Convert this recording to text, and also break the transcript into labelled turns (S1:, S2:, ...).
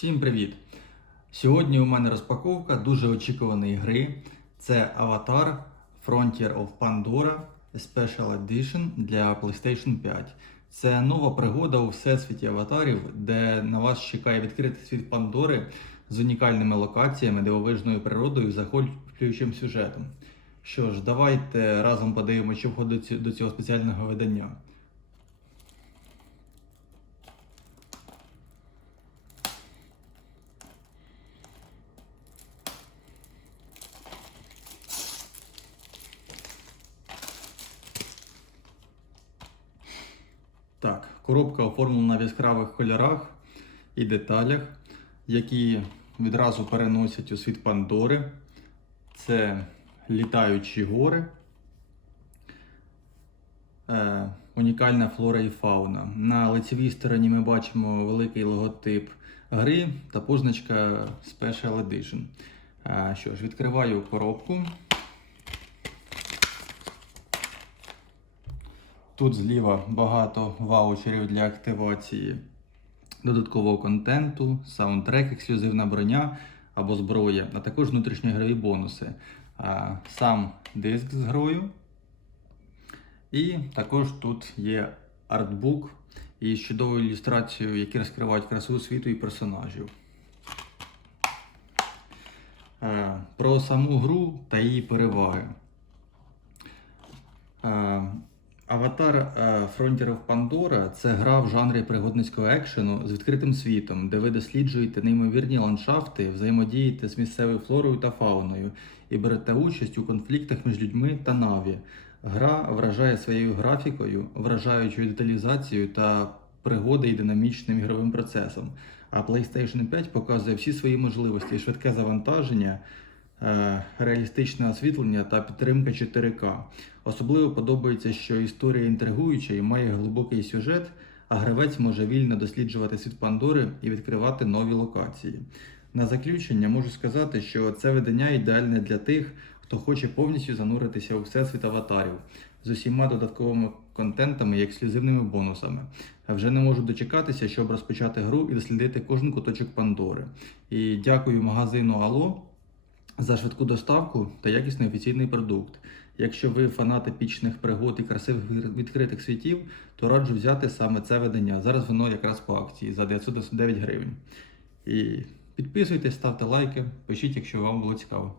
S1: Всім привіт! Сьогодні у мене розпаковка дуже очікуваної гри. Це Avatar Frontier of Pandora Special Edition для PlayStation 5. Це нова пригода у всесвіті аватарів, де на вас чекає відкритий світ Пандори з унікальними локаціями, дивовижною природою, захоплюючим сюжетом. Що ж, давайте разом подивимося, що входить до цього спеціального видання. Коробка оформлена в яскравих кольорах і деталях, які відразу переносять у світ Пандори. Це літаючі гори, е, унікальна флора і фауна. На лицевій стороні ми бачимо великий логотип гри та позначка Special Edition. Е, що ж, відкриваю коробку. Тут зліва багато ваучерів для активації додаткового контенту, саундтрек, ексклюзивна броня або зброя, а також внутрішньогрові бонуси. Сам диск з грою. І також тут є артбук із чудовою ілюстрацією, які розкривають красу світу і персонажів. Е, Про саму гру та її переваги. Е, Аватар е, of Pandora це гра в жанрі пригодницького екшену з відкритим світом, де ви досліджуєте неймовірні ландшафти, взаємодієте з місцевою флорою та фауною і берете участь у конфліктах між людьми та наві. Гра вражає своєю графікою, вражаючою деталізацією та пригоди і динамічним ігровим процесом. А PlayStation 5 показує всі свої можливості, швидке завантаження, реалістичне освітлення та підтримка 4К. Особливо подобається, що історія інтригуюча і має глибокий сюжет, а гравець може вільно досліджувати світ Пандори і відкривати нові локації. На заключення можу сказати, що це видання ідеальне для тих, хто хоче повністю зануритися у всесвіт аватарів з усіма додатковими контентами і ексклюзивними бонусами. Вже не можу дочекатися, щоб розпочати гру і дослідити кожен куточок Пандори. І дякую магазину Ало за швидку доставку та якісний офіційний продукт. Якщо ви фанат епічних пригод і красивих відкритих світів, то раджу взяти саме це видання. Зараз воно якраз по акції за 999 гривень. І підписуйтесь, ставте лайки, пишіть, якщо вам було цікаво.